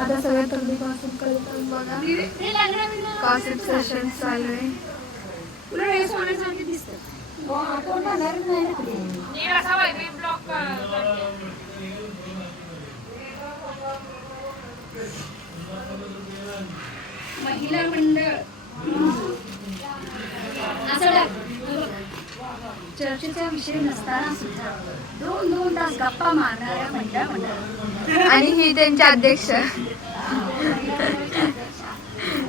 आता सगळ्या तगडी पासून करतात बघा. कॉसेट सेशन चालू आहे. महिला मंडळ चर्चेचा विषय नसताना सुद्धा 2 तास गप्पा मारणाऱ्या महिला मंडळ. आणि ही त्यांचे अध्यक्ष.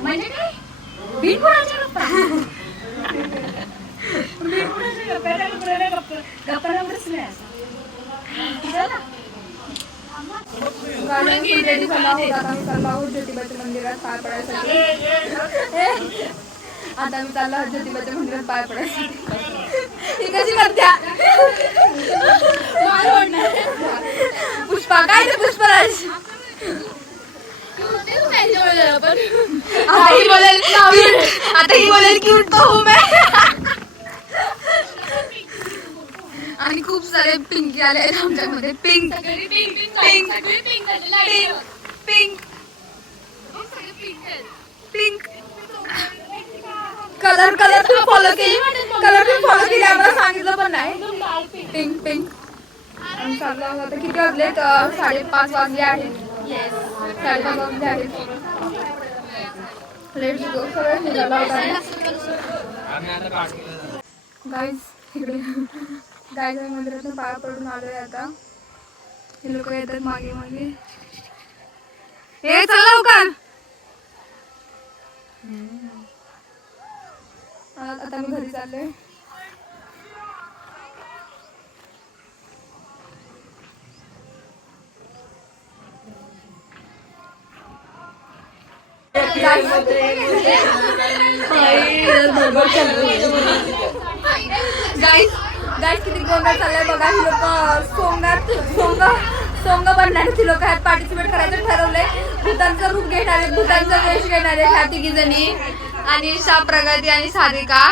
म्हणजे काय बिनपुराच्या गप्पा. गप्पा बसल्या. रेडी झाला होता. आता मी चाललो आहोत ज्योतिबाच्या मंदिरात पाय पडायसाठी. आता मी चाललो आहोत ज्योतिबाच्या मंदिरात पाय पडायसाठी. ही कशी करत्या पुष्पा? काय ते पुष्पराज? आता ही बोलेल की उठतो हूँ मैं. आणि खूप सारे पिंकी आले आहेत आमच्यामध्ये. Pink pink pink pink colour follow केली आम्हाला सांगितलं पण नाही. पिंक पिंक आम्ही चाललो आहोत. आता किती वाजलेत? 5:30 वाजले आहेत. 5:30 वाजले आहेत. Let's go. सगळं निघाला होता गाईज. इकडे गायच्या मंदिरातून पाया पडून आलोय. आता हे लोक येतात मागे मागे. हे चल लवकर. आता मी घरी चाललोय. गाईस किती गोंधळ चाललाय बघा. ही लोक सोंग बनणारे लोक आहेत. पार्टिसिपेट करायचं ठरवलंय. भूतांचं रूप घेणारे, भूतांचा वेश घेणारे ह्या तिघी जणी आणि शा प्रगती आणि सारिका.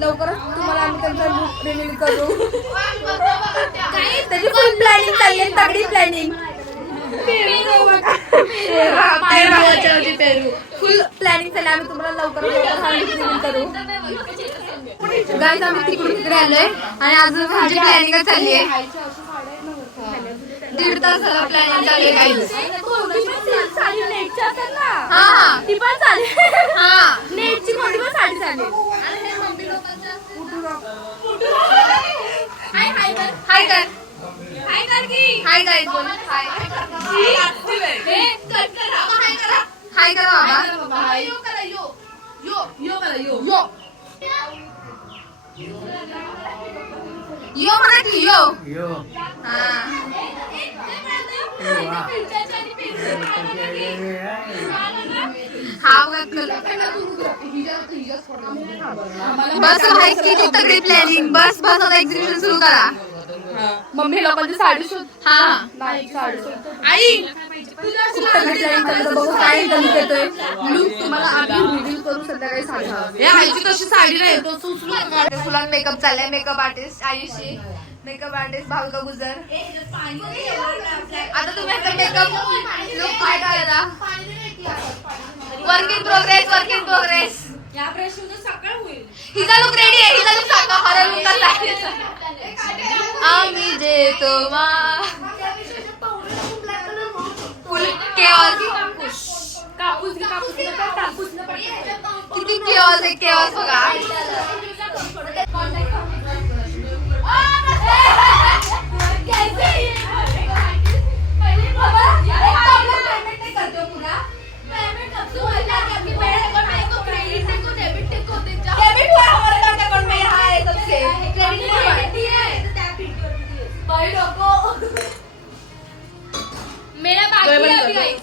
लवकरच तुम्हाला आम्ही त्यांचा रूप रिव्हील करू. त्याची फुल प्लॅनिंग चालली आहे. तगडी प्लॅनिंग. फुल प्लॅनिंग चालली. आम्ही तुम्हाला लवकरच रिव्हील करू. गाईस आम्ही तिकडून तिकडे आलोय आणि अजून माझी प्लॅनिंग चालली आहे. 1.5 तास प्लॅनिंग चालली आहे. हा ती पण चालेल. हा नेटची कोणती पण साडी चालेल. हाय कर. हाय गाईस बोल. हाय करा बाबा. यो म्हणा की यो. बस किती तगडी प्लॅनिंग. बस आता एक्झिबिशन सुरू करा. मम्मी लोकांची साडी शोध. हा आई तुम्हाला आम्ही रिव्हील करू संध्याकाळी साडी. आईची तशी साडी नाही. फुलान मेकअप चाललाय. Makeup artist Ayushi, makeup artist Bhavika Gujar. आता तुम्ही मेकअप लुक काय करायला? Work in progress. या प्रश्न सकाळ होईल. हिचा लुक रेडी आहे. हिचा लुक सांगा. हॉरर लुक कसा आहे? आम्ही जे फुल किती केऑस बघा. मेरा बाकी है अभी गाइस.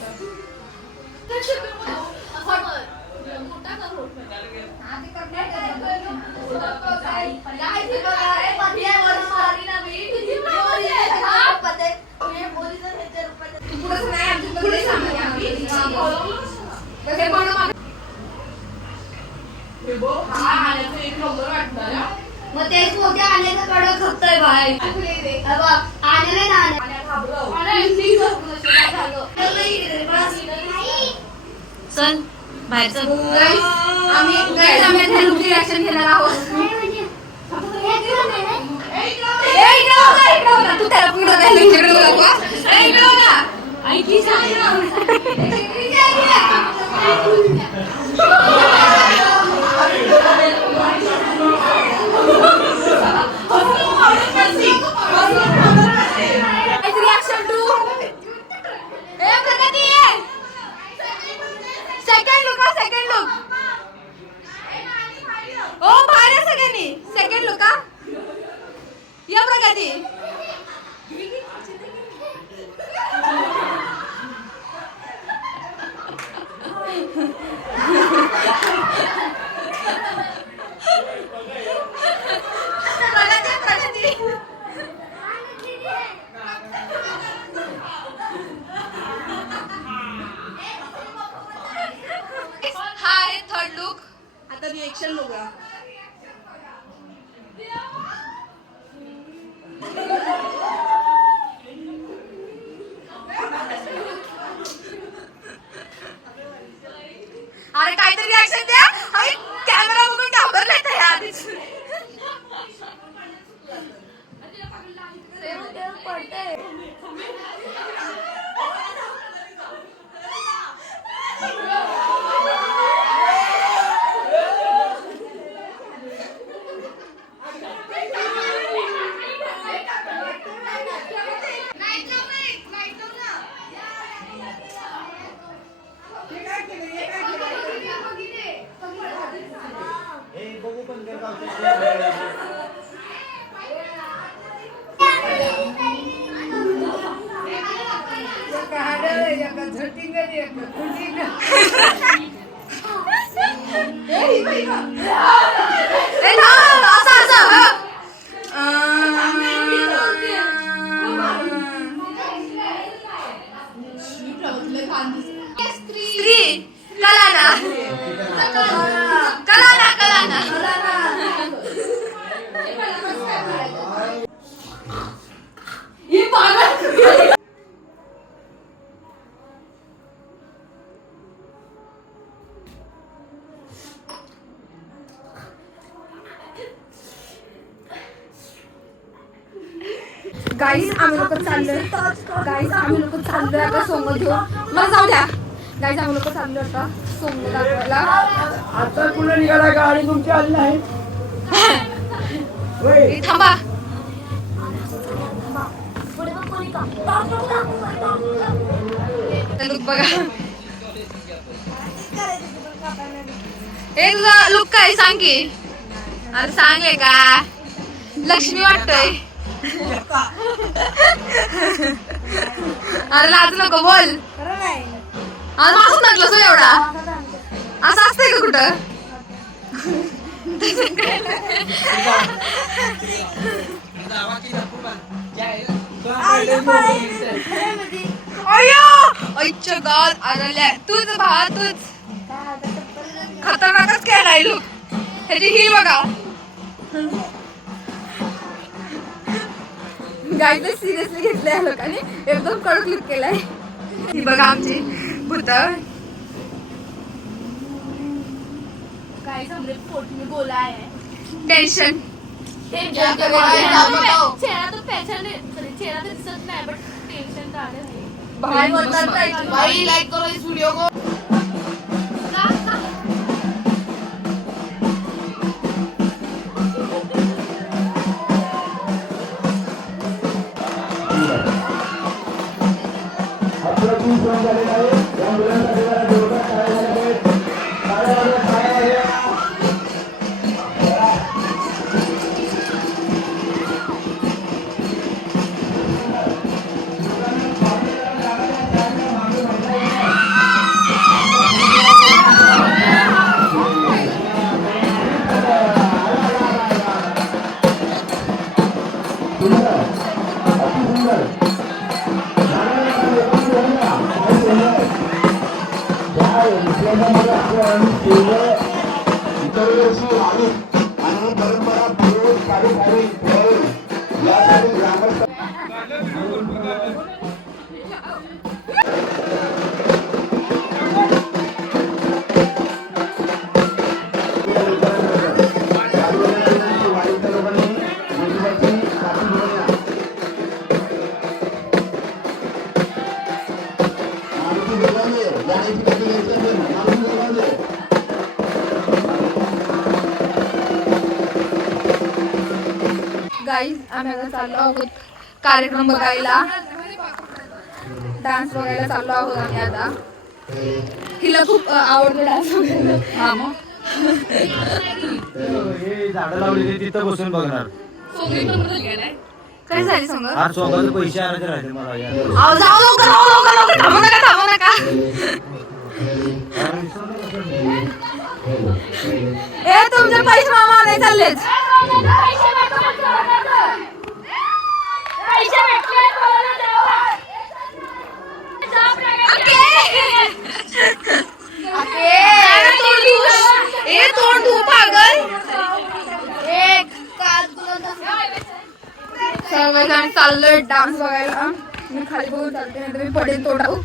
मग तेच मोठे आले तर कडक खपतोय भाई. आले नाही ना चल बाहेर चल. आम्ही लुकची रिॲक्शन घेणार आहोत. तू त्याला पुढं काय लिंकडे सेकंड लुक ओ बाहेर सगळ्यांनी सेकंड लुक या प्रगती हा आहे थर्ड लुक. आता रिएक्शन बघूया. अरे काहीतरी रिॲक्शन द्या. कॅमेरा बघून घाबरले तर आधीच. स्त्री कलाना कलाना कलाना गाईस आम्ही लोक चाललोय आता सोंग घेऊन. मला जाऊ द्या. गाईस आम्ही लोक चाललोय आता सोंग दाखवायला. आता कुठे निघाला गाडी तुमची आली नाही. थांबा. लुक बघा. तुझा लुक काय सांग की. अरे सांग का लक्ष्मी वाटतोय. अरे लाज नको बोल. आज मास्क नकलस एवढा असं असतंय का कुठं. अय्यो गाल आरल्या तूच भावा तूच खतरनाकच केलाय लुक. ह्याची ही बघा. गाईला सिरियसली घेतलंय लोकांनी. एकदम कडक लुक केलाय. ही बघा आमची भूत. टेन्शन भाई लाइक करो इस वीडियो को. गाईज आम्ही आता चाललो आहोत कार्यक्रम बघायला, डान्स बघायला चाललो आहोत आम्ही आता. हिला खूप आवडतो डान्स बघायला. हा मग हे झाडं लावलेली तिथं बसून बघणार. काय झाली सांग? आज सोबत पैसे आणायचे राहते मला यार. जाऊ लवकर थांबू नका. ए तुमचे पैसे मामा नाही चाललेच. तोंड तू पागल. सर्वजण चाललोय डान्स बघायला. मी खाली बघून चालते नाही तर मी पडेल तोंडावर.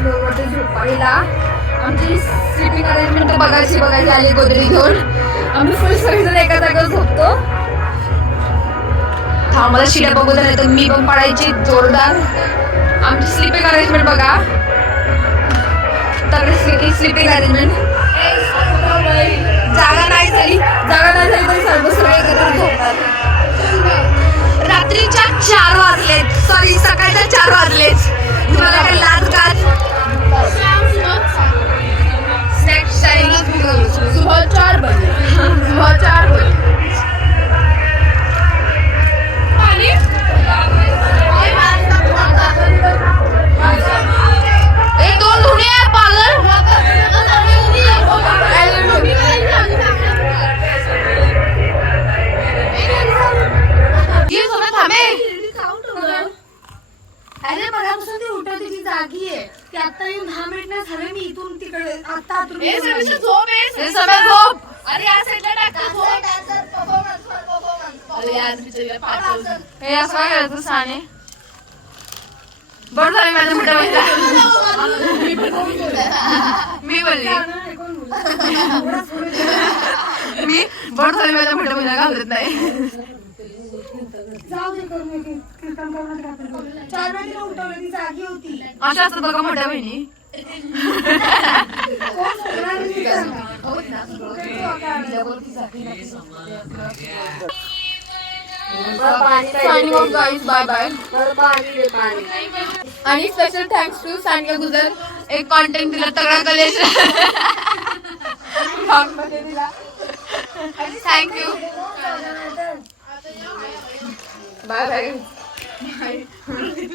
फ्लोअरवरती झोपायला. आमची स्लीपिंग अरेंजमेंट बघायची आली गोदरी घेऊन. आम्ही फुल सगळेजण एका जागेवर झोपतो. हा मला शिड्या बघू नाही तर मी पण पडायची जोरदार. आमची स्लीपिंग अरेंजमेंट बघा. तगडी स्लीपिंग अरेंजमेंट. जागा नाही झाली तरी सर्व सगळे एकत्र झोपतात. रात्रीच्या 4 वाजलेत. सॉरी सकाळच्या 4 वाजलेत. तुम्हाला काय लाज गाज. सुबह 4 बजे. दोन धुणे आहे पागल. अरे बघापासून ती उठवते ती जागी आहे. ती आता येऊन 10 मिनिट नाही झाले. मी इथून तिकडे आता झोप. हे असं काय करायचं साने. बरं झालं माझ्या मोठ्या बहिणीला मी बोलली. मी बरं झालं माझ्या मोठ्या बहिणीला घालत नाही. जाऊ दे करून कीर्तन करण्यात घातलं. 4 वेळेला उठवलं ती जागी होती. अशा असतात बघा मोठ्या बहिणी. Signing off guys, bye bye. आणि special thanks to Sania Gujar. एक कॉन्टेंट दिला तगडा कलेश. थँक्यू. Bye bye.